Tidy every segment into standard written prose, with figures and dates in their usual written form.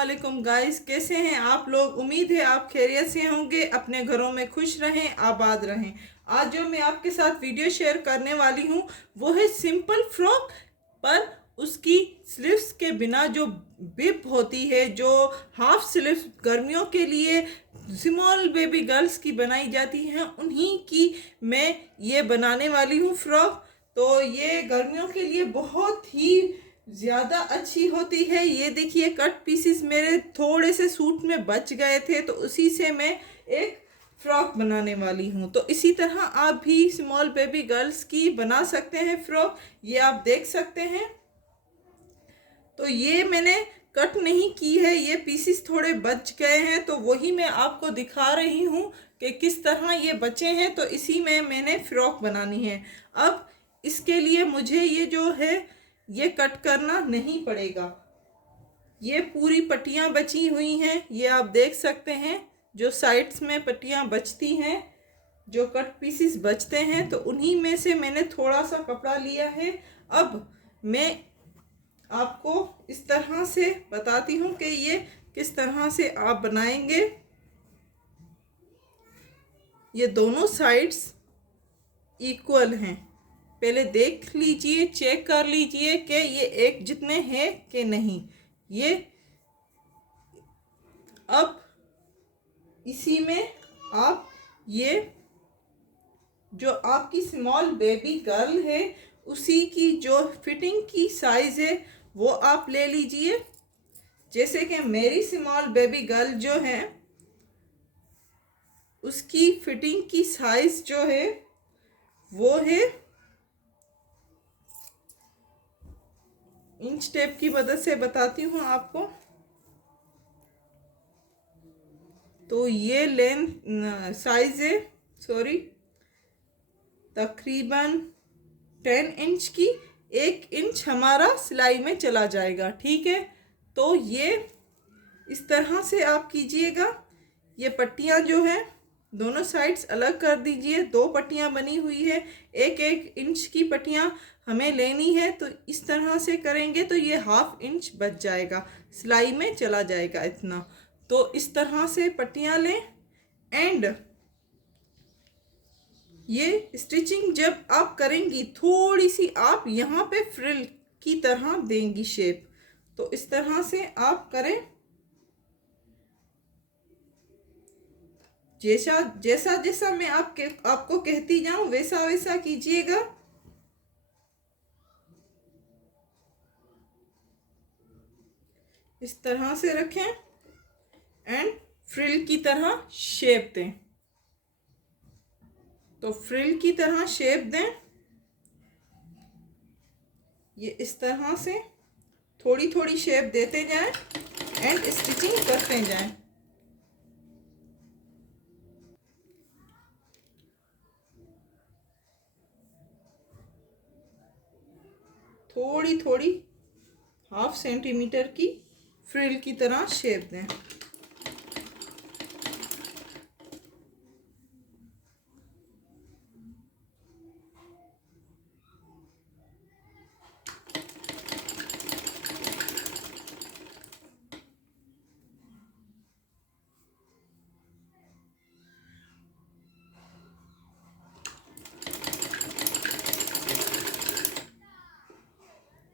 वालेकुम गाइस, कैसे हैं आप लोग। उम्मीद है आप खैरियत से होंगे, अपने घरों में खुश रहें, आबाद रहें। आज जो मैं आपके साथ वीडियो शेयर करने वाली हूँ वो है सिंपल फ्रॉक, पर उसकी स्लीव्स के बिना जो बिप होती है, जो हाफ स्लीव्स गर्मियों के लिए स्मॉल बेबी गर्ल्स की बनाई जाती हैं, उन्हीं की मैं ये बनाने वाली हूँ फ्रॉक। तो ये गर्मियों के लिए बहुत ही ज़्यादा अच्छी होती है। ये देखिए, कट पीसीस मेरे थोड़े से सूट में बच गए थे, तो उसी से मैं एक फ्रॉक बनाने वाली हूँ। तो इसी तरह आप भी स्मॉल बेबी गर्ल्स की बना सकते हैं फ्रॉक। ये आप देख सकते हैं। तो ये मैंने कट नहीं की है, ये पीसीस थोड़े बच गए हैं, तो वही मैं आपको दिखा रही हूँ कि किस तरह ये बचे हैं। तो इसी में मैंने फ्रॉक बनानी है। अब इसके लिए मुझे ये जो है ये कट करना नहीं पड़ेगा। ये पूरी पट्टियाँ बची हुई हैं, ये आप देख सकते हैं। जो साइड्स में पट्टियाँ बचती हैं, जो कट पीसेस बचते हैं, तो उन्हीं में से मैंने थोड़ा सा कपड़ा लिया है। अब मैं आपको इस तरह से बताती हूँ कि ये किस तरह से आप बनाएंगे। ये दोनों साइड्स इक्वल हैं। पहले देख लीजिए, चेक कर लीजिए कि ये एक जितने हैं कि नहीं। ये अब इसी में आप ये जो आपकी स्मॉल बेबी गर्ल है उसी की जो फिटिंग की साइज़ है वो आप ले लीजिए। जैसे कि मेरी स्मॉल बेबी गर्ल जो है उसकी फिटिंग की साइज़ जो है वो है इंच टेप की मदद से बताती हूँ आपको। तो ये लेंथ साइज़ है, सॉरी, तकरीबन 10 इंच की। 1 इंच हमारा सिलाई में चला जाएगा, ठीक है। तो ये इस तरह से आप कीजिएगा। ये पट्टियाँ जो है दोनों साइड्स अलग कर दीजिए। 2 पट्टियाँ बनी हुई है, 1-1 इंच की पट्टियाँ हमें लेनी है। तो इस तरह से करेंगे तो ये हाफ इंच बच जाएगा, सिलाई में चला जाएगा इतना। तो इस तरह से पट्टियाँ लें। एंड ये स्टिचिंग जब आप करेंगी थोड़ी सी आप यहाँ पे फ्रिल की तरह देंगी शेप। तो इस तरह से आप करें। जैसा जैसा जैसा मैं आपको कहती जाऊं वैसा वैसा कीजिएगा। इस तरह से रखें एंड फ्रिल की तरह शेप दें। तो फ्रिल की तरह शेप दें। ये इस तरह से थोड़ी थोड़ी शेप देते जाएं एंड स्टिचिंग करते जाएं। थोड़ी थोड़ी हाफ सेंटीमीटर की फ्रिल की तरह शेप दें।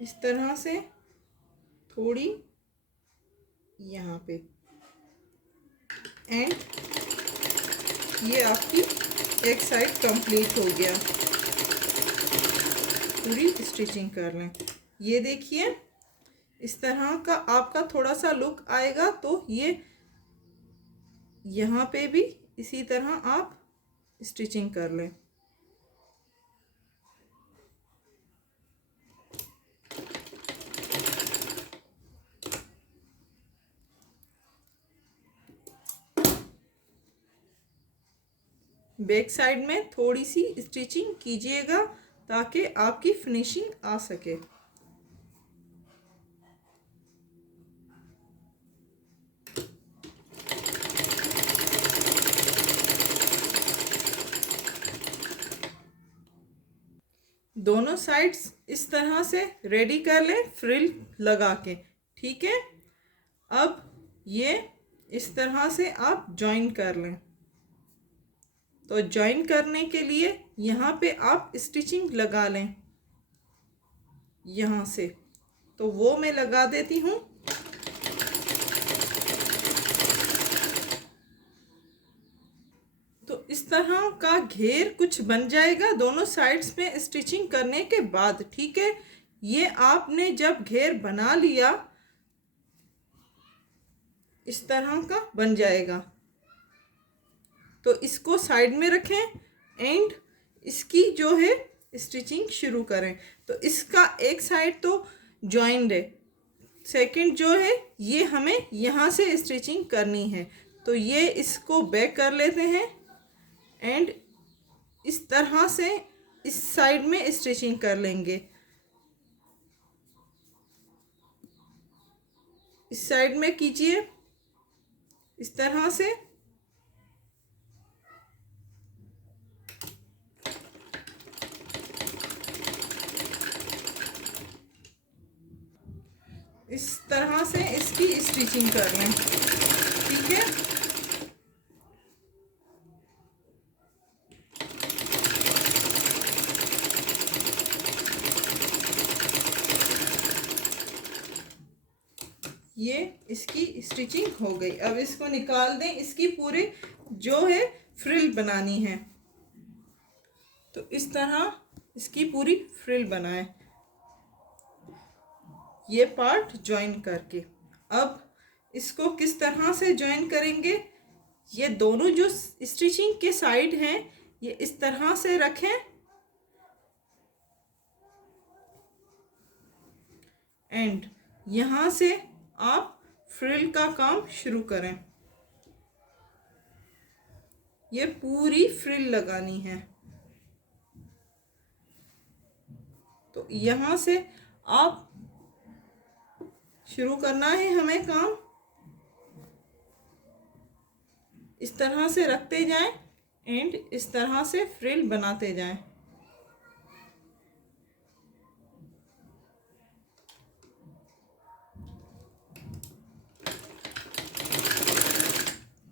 इस तरह से थोड़ी यहाँ पे एंड ये आपकी एक साइड कंप्लीट हो गया। पूरी स्टिचिंग कर लें। ये देखिए, इस तरह का आपका थोड़ा सा लुक आएगा। तो ये यहाँ पे भी इसी तरह आप स्टिचिंग कर लें। बैक साइड में थोड़ी सी स्टिचिंग कीजिएगा ताकि आपकी फिनिशिंग आ सके। दोनों साइड्स इस तरह से रेडी कर लें फ्रिल लगा के, ठीक है। अब ये इस तरह से आप जॉइन कर लें। तो जॉइन करने के लिए यहाँ पे आप स्टिचिंग लगा लें यहाँ से। तो वो मैं लगा देती हूँ। तो इस तरह का घेर कुछ बन जाएगा दोनों साइड्स में स्टिचिंग करने के बाद। ठीक है, ये आपने जब घेर बना लिया इस तरह का बन जाएगा। तो इसको साइड में रखें एंड इसकी जो है स्टिचिंग शुरू करें। तो इसका एक साइड तो जॉइंड है, सेकंड जो है ये हमें यहाँ से स्टिचिंग करनी है। तो ये इसको बैक कर लेते हैं एंड इस तरह से इस साइड में स्टिचिंग कर लेंगे। इस साइड में कीजिए इस तरह से। इस तरह से इसकी स्टिचिंग कर लें। ठीक है, ये इसकी स्टिचिंग हो गई। अब इसको निकाल दें। इसकी पूरी जो है फ्रिल बनानी है। तो इस तरह इसकी पूरी फ्रिल बनाएं ये पार्ट ज्वाइन करके। अब इसको किस तरह से ज्वाइन करेंगे, ये दोनों जो स्टिचिंग के साइड हैं ये इस तरह से रखें एंड यहाँ से आप फ्रिल का काम शुरू करें। ये पूरी फ्रिल लगानी है। तो यहाँ से आप शुरू करना है हमें काम। इस तरह से रखते जाएं एंड इस तरह से फ्रिल बनाते जाएं।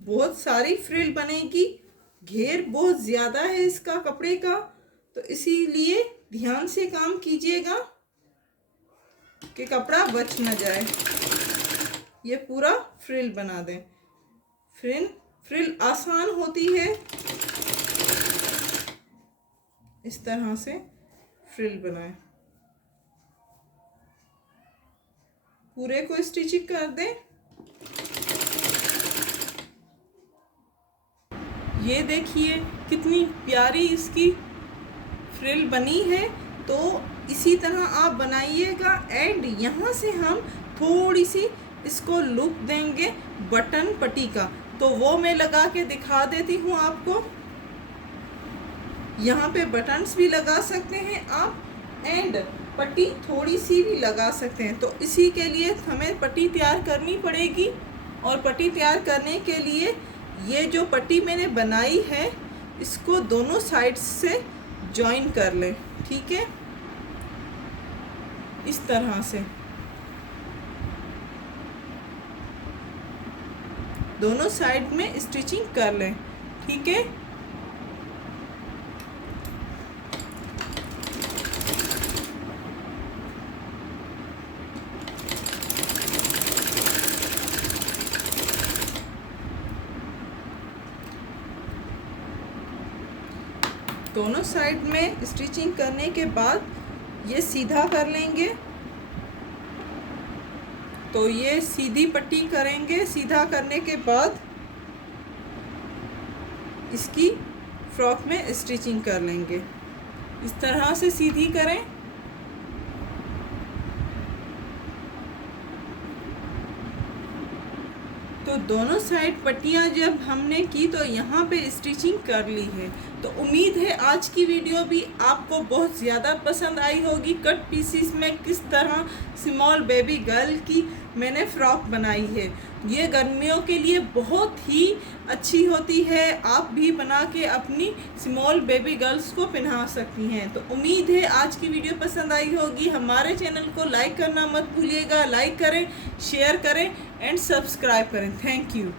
बहुत सारी फ्रिल बनेगी, घेर बहुत ज़्यादा है इसका कपड़े का, तो इसीलिए ध्यान से काम कीजिएगा कि कपड़ा बच न जाए। ये पूरा फ्रिल बना दें। फ्रिल आसान होती है। इस तरह से फ्रिल बनाएं। पूरे को स्टिचिंग कर दें। ये देखिए कितनी प्यारी इसकी फ्रिल बनी है। तो इसी तरह आप बनाइएगा एंड यहाँ से हम थोड़ी सी इसको लुक देंगे बटन पट्टी का। तो वो मैं लगा के दिखा देती हूँ आपको। यहाँ पे बटन्स भी लगा सकते हैं आप एंड पट्टी थोड़ी सी भी लगा सकते हैं। तो इसी के लिए हमें पट्टी तैयार करनी पड़ेगी और पट्टी तैयार करने के लिए ये जो पट्टी मैंने बनाई है इसको दोनों साइड्स से जॉइन कर लें। ठीक है, इस तरह से दोनों साइड में स्टिचिंग कर लें। ठीक है, दोनों साइड में स्टिचिंग करने के बाद ये सीधा कर लेंगे। तो ये सीधी पट्टी करेंगे। सीधा करने के बाद इसकी फ्रॉक में स्टिचिंग कर लेंगे। इस तरह से सीधी करें। तो दोनों साइड पट्टियाँ जब हमने की तो यहाँ पे स्टिचिंग कर ली है। तो उम्मीद है आज की वीडियो भी आपको बहुत ज़्यादा पसंद आई होगी। कट पीसीस में किस तरह स्मॉल बेबी गर्ल की मैंने फ़्रॉक बनाई है। ये गर्मियों के लिए बहुत ही अच्छी होती है। आप भी बना के अपनी स्मॉल बेबी गर्ल्स को पहना सकती हैं। तो उम्मीद है आज की वीडियो पसंद आई होगी। हमारे चैनल को लाइक करना मत भूलिएगा। लाइक करें, शेयर करें एंड सब्सक्राइब करें। Thank you.